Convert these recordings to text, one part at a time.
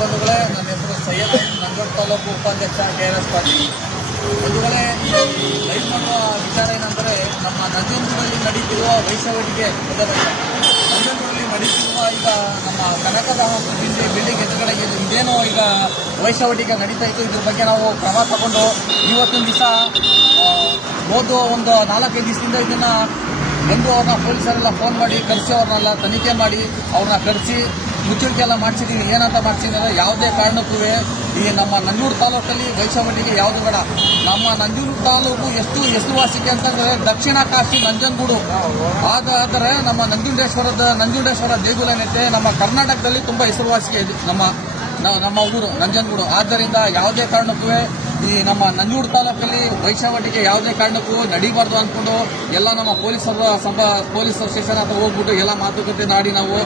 ಬಂಧುಗಳೇ, ನನ್ನ ಹೆಸರು ಸೈಯದ್ ನಂಜೋಡ್ ತಾಲೂಕು ಉಪಾಧ್ಯಕ್ಷ KRS ಪಾಟೀಲ್. ಬಂಧುಗಳೇ, ಈ ಲೈವ್ ಮಾಡುವ ವಿಚಾರ ಏನಂದರೆ, ನಮ್ಮ ನಂಜನಗೂಡಲ್ಲಿ ನಡೀತಿರುವ ವೈಶಾವಟಿಗೆ ನಂಜನಗೂಡಲ್ಲಿ ನಡೀತಿರುವ ಈಗ ನಮ್ಮ ಕನಕದ ಬಿಲ್ಡಿಂಗ್ ಎದುರುಗಡೆ ಇದೇನೋ ಈಗ ವೈಶಾವಟಿಗೆ ನಡೀತಾ ಇತ್ತು. ಇದ್ರ ಬಗ್ಗೆ ನಾವು ಕ್ರಮ ತಗೊಂಡು ಇವತ್ತೊಂದು ದಿವಸ ಹೋದ ಒಂದು 4-5 ದಿವಸದಿಂದ ಇದನ್ನು ಬಂದು ಅವ್ರನ್ನ ಪೊಲೀಸರೆಲ್ಲ ಫೋನ್ ಮಾಡಿ ಕರೆಸಿ ಅವ್ರನ್ನೆಲ್ಲ ತನಿಖೆ ಮಾಡಿ ಅವ್ರನ್ನ ಕರೆಸಿ ಮುಚ್ಚಳಿಕೆ ಎಲ್ಲ ಮಾಡಿಸಿದ್ದೀವಿ. ಏನಂತ ಮಾಡಿಸಿದ್ರೆ, ಯಾವುದೇ ಕಾರಣಕ್ಕೂ ಈ ನಮ್ಮ ನಂಜೂರು ತಾಲೂಕಲ್ಲಿ ವೈಶಾವಟಿಗೆ ಯಾವುದು ಬೇಡ. ನಮ್ಮ ನಂಜೂರು ತಾಲೂಕು ಎಷ್ಟು ಹೆಸರುವಾಸಿಗೆ ಅಂತಂದರೆ ದಕ್ಷಿಣ ಕಾಶಿ ನಂಜನಗೂಡು. ಆದರೆ ನಮ್ಮ ನಂಜುಂಡೇಶ್ವರ ದೇಗುಲ ಏನೈತೆ ನಮ್ಮ ಕರ್ನಾಟಕದಲ್ಲಿ ತುಂಬ ಹೆಸರುವಾಸಿಗೆ ಇದೆ ನಮ್ಮ ಊರು ನಂಜನಗೂಡು. ಆದ್ದರಿಂದ ಯಾವುದೇ ಕಾರಣಕ್ಕೂ ಈ ನಮ್ಮ ನಂಜೂರು ತಾಲೂಕಲ್ಲಿ ವೈಶಾವಟಿಗೆ ಯಾವುದೇ ಕಾರಣಕ್ಕೂ ನಡೀಬಾರ್ದು ಅಂದ್ಕೊಂಡು ಎಲ್ಲ ನಮ್ಮ ಪೊಲೀಸ್ ಸ್ಟೇಷನ್ ಹತ್ರ ಹೋಗ್ಬಿಟ್ಟು ಎಲ್ಲ ಮಾತುಕತೆ ಮಾಡಿ ನಾವು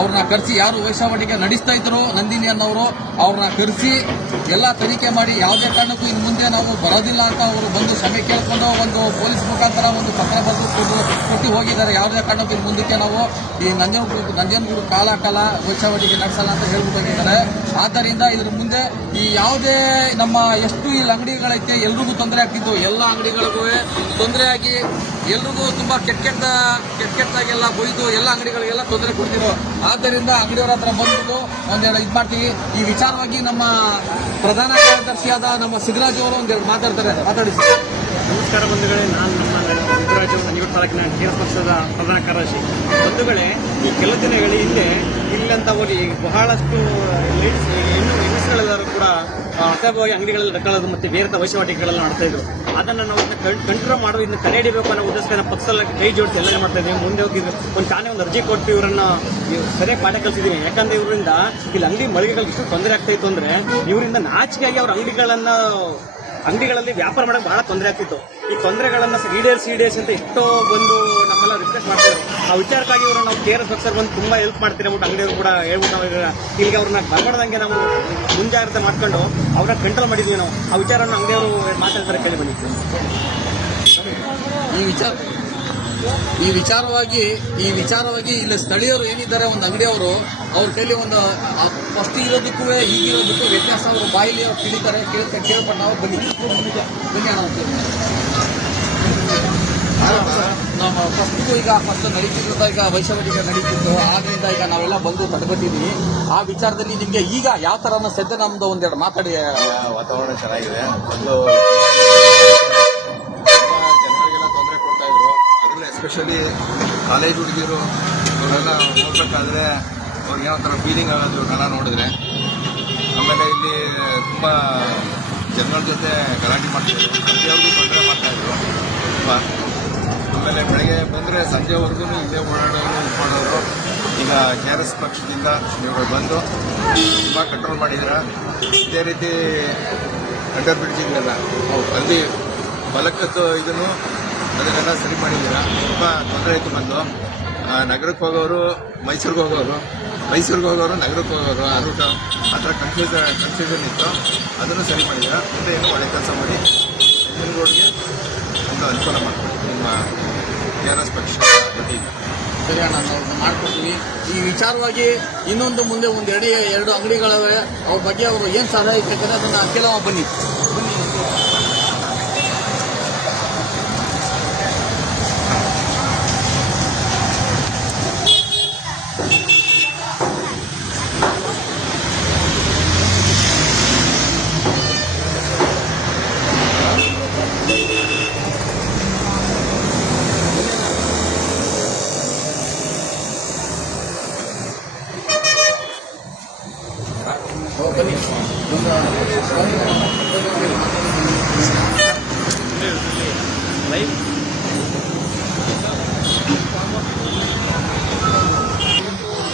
ಅವ್ರನ್ನ ಕರೆಸಿ, ಯಾರು ವೈಶಾವಟಿಗೆ ನಡೆಸ್ತಾ ಇದ್ರು ನಂದಿನಿ ಅನ್ನೋರು, ಅವ್ರನ್ನ ಕರೆಸಿ ಎಲ್ಲ ತನಿಖೆ ಮಾಡಿ ಯಾವುದೇ ಕಾರಣಕ್ಕೂ ಇನ್ನು ಮುಂದೆ ನಾವು ಬರೋದಿಲ್ಲ ಅಂತ ಅವರು ಬಂದು ಕ್ಷಮೆ ಕೇಳ್ಕೊಂಡು ಒಂದು ಪೊಲೀಸ್ ಮುಖಾಂತರ ಒಂದು ಪತ್ರ ಬರೆದು ಕೊಟ್ಟು ಹೋಗಿದ್ದಾರೆ. ಯಾವುದೇ ಕಾರಣಕ್ಕೂ ಇನ್ನು ಮುಂದಕ್ಕೆ ನಾವು ಈ ನಂಜನಗೂಡು ಕಾಲ ವೈಶಾವಟಿಗೆ ನಡೆಸಲ್ಲ ಅಂತ ಹೇಳ್ಬಿಟ್ಟು ಹೋಗಿದ್ದಾರೆ. ಆದ್ದರಿಂದ ಇದ್ರ ಮುಂದೆ ಈ ಯಾವುದೇ ನಮ್ಮ ಎಷ್ಟು ಇಲ್ಲಿ ಅಂಗಡಿಗಳೈತೆ ಎಲ್ರಿಗೂ ತೊಂದರೆ ಆಗ್ತಿತ್ತು. ಎಲ್ಲ ಅಂಗಡಿಗಳಿಗೂ ತೊಂದರೆ ಆಗಿ ಎಲ್ರಿಗೂ ತುಂಬ ಕೆಟ್ಟಾಗೆಲ್ಲ ಬೊಯ್ದು ಎಲ್ಲ ಅಂಗಡಿಗಳಿಗೆಲ್ಲ ತೊಂದರೆ ಕೊಡ್ತಿದ್ರು. ಆದ್ದರಿಂದ ಅಂಗಡಿಯವರ ಹತ್ರ ಬಂದ್ಬಿಟ್ಟು ಒಂದೆರಡು ಇದು ಮಾಡ್ತೀವಿ. ಈ ವಿಚಾರವಾಗಿ ನಮ್ಮ ಪ್ರಧಾನ ಕಾರ್ಯದರ್ಶಿಯಾದ ನಮ್ಮ ಸಿದ್ದರಾಜ್ ಅವರು ಒಂದೆರಡು ಮಾತಾಡಿ. ನಮಸ್ಕಾರ ಬಂಧುಗಳೇ, ನಾನು ನಮ್ಮ ಸಿದ್ದರಾಜು, ನಂಜನಗೂಡು ತಾಲೂಕಿನ KRS ಪಕ್ಷದ ಪ್ರಧಾನ ಕಾರ್ಯದರ್ಶಿ. ಬಂಧುಗಳೇ, ಈ ಕೆಲವು ದಿನಗಳ ಹಿಂದೆ ಇಲ್ಲಂತ ಹೋಗಿ ಬಹಳಷ್ಟು ಹೆಂಗಸಗಳೆಲ್ಲರೂ ಕೂಡ ಅಸಭ್ಯವಾಗಿ ಅಂಗಡಿಗಳಲ್ಲಿ ರಕ್ಕಳೋದು ಮತ್ತು ಬೇರೆ ವೈಶಾವಟಿಕೆಗಳೆಲ್ಲ ಮಾಡ್ತಾ ಇದ್ರು. ಅದನ್ನು ನಾವು ಕಂಟ್ರೋಲ್ ಮಾಡೋದು, ಇದನ್ನು ತಡೆ ಹಿಡಿಬೇಕು ಅನ್ನೋ ಉದ್ದೇಶಕ್ಕೆ ಪಕ್ಷದಲ್ಲಿ ಕೈ ಜೋಡಿಸಿ ಎಲ್ಲನೇ ಮಾಡ್ತಾ ಇದ್ದೀವಿ. ಮುಂದೆ ಹೋಗಿದ್ವಿ ಒಂದು ಅರ್ಜಿ ಕೊಟ್ಟು ಇವರನ್ನ ಸರಿಯಾಗಿ ಪಾಠ ಕಲಿಸಿದ್ದೀವಿ. ಯಾಕಂದ್ರೆ ಇವರಿಂದ ಇಲ್ಲಿ ಅಂಗಡಿ ಮಳಿಗೆಗಳಿಗೆ ಇಷ್ಟು ತೊಂದರೆ ಆಗ್ತಾ ಇತ್ತು ಅಂದ್ರೆ ಇವರಿಂದ ನಾಚಿಕೆಯಾಗಿ ಅವ್ರ ಅಂಗಡಿಗಳಲ್ಲಿ ವ್ಯಾಪಾರ ಮಾಡೋಕೆ ಬಹಳ ತೊಂದರೆ ಆಗ್ತಿತ್ತು. ಈ ತೊಂದರೆಗಳನ್ನ ಈಡೇರಿಸಿ ಅಂತ ಎಷ್ಟೋ ಬಂದು ನಮ್ಮೆಲ್ಲ ರಿಕ್ವೆಸ್ಟ್ ಮಾಡ್ತಿದ್ರು. ಆ ವಿಚಾರಕ್ಕಾಗಿ ಇವರು ನಾವು KRS ಪಕ್ಷ ಬಂದು ತುಂಬಾ ಹೆಲ್ಪ್ ಮಾಡ್ತೀರಿ ಅಂದ್ಬಿಟ್ಟು ಅಂಗಡಿಯವರು ಕೂಡ ಹೇಳ್ಬಿಟ್ಟು ನಾವು ಇಲ್ಲಿಗೆ ಅವ್ರನ್ನ ಬರ್ಬಾರ್ದಂಗೆ ನಾವು ಮುಂಜಾಗ್ರತೆ ಮಾಡ್ಕೊಂಡು ಅವ್ರನ್ನ ಕಂಟ್ರೋಲ್ ಮಾಡಿದ್ವಿ. ನಾವು ಆ ವಿಚಾರವನ್ನು ಅಂಗಡಿಯವರು ಮಾತಾಡ್ತಾರೆ, ಕೇಳಿ ಬನ್ನಿ. ಈ ವಿಚಾರವಾಗಿ ಇಲ್ಲಿ ಸ್ಥಳೀಯರು ಏನಿದ್ದಾರೆ, ಒಂದು ಅಂಗಡಿಯವರು ಅವ್ರ ಕೈಲಿ ಒಂದು ಫಸ್ಟ್ ಇರೋದಕ್ಕೂ ಈಗಿರೋದಕ್ಕೂ ವ್ಯತ್ಯಾಸ ಅವರು ಬಾಯಿಲಿ ಅವ್ರು ತಿಳಿತಾರೆ. ಕೇಳ್ಕೊಂಡು ನಾವು ಬನ್ನಿ ನಮ್ಮ ಫಸ್ಟ್ ನಡೀತಿದ್ದ ಈಗ ವೈಶಾವಟಿಗೆ ನಡೀತಿತ್ತು. ಆದ್ದರಿಂದ ಈಗ ನಾವೆಲ್ಲ ಬಂದು ತಡೆಗಟ್ಟಿದ್ದೀವಿ. ಆ ವಿಚಾರದಲ್ಲಿ ನಿಮಗೆ ಈಗ ಯಾವ ಥರ ಸದ್ಯ ನಮ್ದು ಒಂದೆರಡು ಮಾತಾಡಿ. ವಾತಾವರಣ ಚೆನ್ನಾಗಿದೆ. ಒಂದು ಜನರಿಗೆಲ್ಲ ತೊಂದರೆ ಕೊಡ್ತಾ ಇದ್ರು. ಅದರಲ್ಲಿ ಎಸ್ಪೆಷಲಿ ಕಾಲೇಜ್ ಹುಡುಗಿರು ಅವರೆಲ್ಲ ಹೋಗ್ಬೇಕಾದ್ರೆ ಅವ್ರಿಗೆ ಏನೋ ಥರ ಫೀಲಿಂಗ್ ಆಗೋದು ಇವ್ರನ್ನೆಲ್ಲ ನೋಡಿದ್ರೆ. ಆಮೇಲೆ ಇಲ್ಲಿ ತುಂಬ ಜನಗಳ ಜೊತೆ ಗಲಾಟೆ ಮಾಡ್ತಾಯಿದ್ರು, ಸಂಜೆವರೆಗೂ ತೊಂದರೆ ಮಾಡ್ತಾಯಿದ್ರು ತುಂಬ. ಆಮೇಲೆ ಬೆಳಗ್ಗೆ ಬಂದರೆ ಸಂಜೆವರೆಗೂ ಇಲ್ಲೇ ಓಡಾಡೋರು ಇದು ಮಾಡೋರು. ಈಗ KRS ಪಕ್ಷದಿಂದ ಇವರು ಬಂದು ತುಂಬ ಕಂಟ್ರೋಲ್ ಮಾಡಿದ್ರೆ. ಇದೇ ರೀತಿ ಅಂಡರ್ ಬ್ರಿಡ್ಜ್ ಇದೆಯಲ್ಲ, ಅಲ್ಲಿ ಬಲಕ್ಕದ್ದು ಇದನ್ನು ಅದನ್ನೆಲ್ಲ ಸರಿ ಮಾಡಿದ್ದೀರ. ತುಂಬ ತೊಂದರೆ ಆಯಿತು. ಬಂದು ನಗರಕ್ಕೆ ಹೋಗೋರು ಮೈಸೂರಿಗೆ ಹೋಗೋರು ನಗರಕ್ಕೆ ಹೋಗೋರು ಆ ರೂಟ್ ಆ ಥರ ಕನ್ಫ್ಯೂಷನ್ ಇತ್ತು. ಅದನ್ನು ಸರಿ ಮಾಡಿದ್ದೀರ. ಮುಂದೆ ಏನು ಒಳ್ಳೆ ಕೆಲಸ ಮಾಡಿ ನಂಜನಗೂಡಿಗೆ ಒಂದು ಅನುಕೂಲ ಮಾಡ್ಕೊಡಿ ನಿಮ್ಮ KRS ಪಕ್ಷ ವತಿಯಿಂದ. ಸರಿ ಅಣ್ಣ, ನಾವು ಮಾಡ್ಕೊಡ್ತೀವಿ. ಈ ವಿಚಾರವಾಗಿ ಇನ್ನೊಂದು ಮುಂದೆ ಎರಡು ಅಂಗಡಿಗಳವೆ, ಅವ್ರ ಬಗ್ಗೆ ಅವರು ಏನು ಸಹಾಯ ಬೇಕಾದ್ರೆ ಅದನ್ನು ಕೆಲವು ಬನ್ನಿ.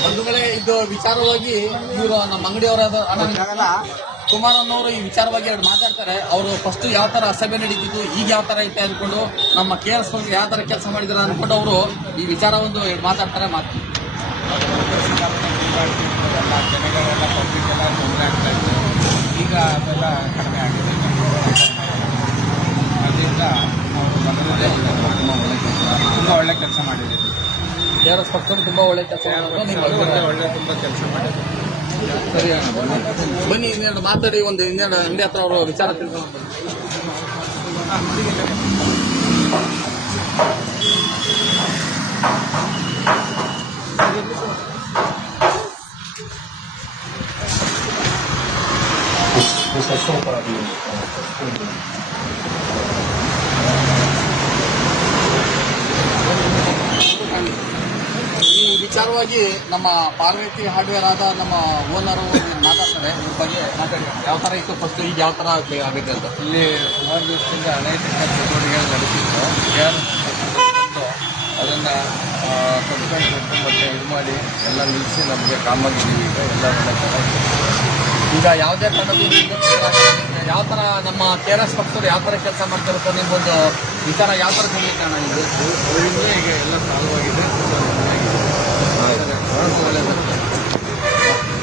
ಬಂಧುಗಳೇ, ಇದು ವಿಚಾರವಾಗಿ ಇವರು ನಮ್ಮ ಅಂಗಡಿಯವರಾದ ಕುಮಾರಣ್ಣವರು ಈ ವಿಚಾರವಾಗಿ ಎರಡು ಮಾತಾಡ್ತಾರೆ. ಅವರು ಫಸ್ಟ್ ಯಾವ ಥರ ಅಸಭ್ಯ ನಡೀತಿತ್ತು, ಈಗ ಯಾವ ಥರ ಐತೆ ಅಂದ್ಕೊಂಡು ನಮ್ಮ KRS ಬಗ್ಗೆ ಯಾವ ಥರ ಕೆಲಸ ಮಾಡಿದಾರೆ ಅಂದ್ಕೊಂಡು ಅವರು ಈ ವಿಚಾರ ಒಂದು ಎರಡು ಮಾತಾಡ್ತಾರೆ. ಜನಗಳೆಲ್ಲ ಪಬ್ಲಿಕ್ಕೆಲ್ಲ ತೊಂದರೆ ಆಗ್ತಾ ಇತ್ತು. ಈಗ ಅದೆಲ್ಲ ಕಡಿಮೆ ಆಗಿದೆ. ಅದರಿಂದ ತುಂಬ ಒಳ್ಳೆ ಕೆಲಸ ಮಾಡಿದ್ದೀವಿ. KRS ಪಕ್ಷ ತುಂಬ ಒಳ್ಳೆ ಕೆಲಸ ತುಂಬ ಕೆಲಸ ಮಾಡಿದ್ದೀವಿ. ಸರಿ ಅಣ್ಣ, ಬನ್ನಿ ಇನ್ನೆರಡು ಮಾತಾಡಿ, ಒಂದು ಇನ್ನೆರಡು ಅಂಗಡಿ ಹತ್ರ ಅವರು ವಿಚಾರ ತಿಳ್ಕೊಂಡು ಈ ವಿಚಾರವಾಗಿ ನಮ್ಮ ಪಾರ್ವತಿ ಹಾರ್ಡ್ವೇರ್ ಆದ ನಮ್ಮ ಓನರು ಮಾತಾಡ್ತಾರೆ. ಇದ್ರ ಬಗ್ಗೆ ಮಾತಾಡಿ, ಯಾವ ಥರ ಇತ್ತು ಫಸ್ಟ್, ಈಗ ಯಾವ ಥರ ಆಗಿದೆ ಅಂತ. ಇಲ್ಲಿ ಸುಮಾರು ದಿವಸದಿಂದ ಅನೈತಿಕ ಚಟುವಟಿಕೆಗಳು ನಡೀತಿತ್ತು. ಯಾರು ಅದನ್ನು ಸಸ್ಪೆಂಡ್ ಕೊಟ್ಟು ಮತ್ತೆ ಇದು ಮಾಡಿ ಎಲ್ಲ ನಿಲ್ಲಿಸಿ ನಮಗೆ ಕಾಮಾಗಿದ್ದೀವಿ. ಈಗ ಎಲ್ಲ ಒಳ್ಳೆ ಚೆನ್ನಾಗಿದೆ. ಈಗ ಯಾವುದೇ ಕಾರಣಕ್ಕೂ ಯಾವ ಥರ ನಮ್ಮ KRS ಪಕ್ಷದವ್ರು ಯಾವ ಥರ ಕೆಲಸ ಮಾಡ್ತಿರುತ್ತೋ ನಿಮ್ಗೊಂದು ವಿಚಾರ ಯಾವ ಥರ ತಿಳಿಯುತ್ತೆ ಅಣ್ಣ ಇದು? ಅವರಿಂದ ಈಗ ಎಲ್ಲ ಸಾಲ್ವಾಗಿದೆ.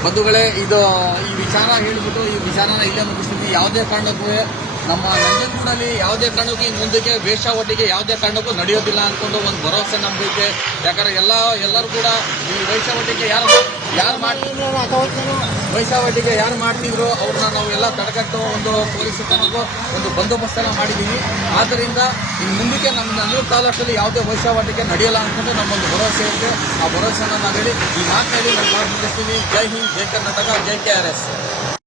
ಬಂಧುಗಳೇ, ಇದು ಈ ವಿಚಾರ ಹೇಳಿಬಿಟ್ಟು ಈ ವಿಚಾರನ ಇಲ್ಲೇ ಮುಗಿಸ್ತೀನಿ. ಯಾವುದೇ ಕಾರಣಕ್ಕೂ ನಮ್ಮ ನಂಜನಗೂಡಲ್ಲಿ ಯಾವುದೇ ಕಾರಣಕ್ಕೂ ಇನ್ನು ಮುಂದಕ್ಕೆ ವೇಶ್ಯಾವಟಿಕೆ ಯಾವುದೇ ಕಾರಣಕ್ಕೂ ನಡೆಯೋದಿಲ್ಲ ಅಂದ್ಕೊಂಡು ಒಂದು ಭರವಸೆ ನಮ್ಮದೈತೆ. ಯಾಕಂದರೆ ಎಲ್ಲರೂ ಕೂಡ ಈ ವೇಶ್ಯಾವಟಿಕೆ ಯಾರು ಮಾಡ್ತಿದ್ರು ಅವ್ರನ್ನ ನಾವು ಎಲ್ಲ ತಡೆಗಟ್ಟು ಒಂದು ಪೊಲೀಸ್ ತನಕ ಒಂದು ಬಂದೋಬಸ್ತನ್ನು ಮಾಡಿದ್ದೀವಿ. ಆದ್ದರಿಂದ ಇನ್ನು ಮುಂದಕ್ಕೆ ನಮ್ಮ ನಂಜನಗೂಡು ತಾಲೂಕಲ್ಲಿ ಯಾವುದೇ ವೇಶ್ಯಾವಟಿಕೆ ನಡೆಯಲ್ಲ ಅಂದ್ಕೊಂಡು ನಮ್ಮೊಂದು ಭರವಸೆ ಇರುತ್ತೆ. ಆ ಭರವಸೆನ ನಾವು ಹೇಳಿ ಈ ಮಾತನಾಡಿ ನಾನು ಮಾತು ಮುಗಿಸ್ತೀನಿ. ಜೈ ಹಿಂದ್, ಜೈ ಕರ್ನಾಟಕ, ಜೈ KRS.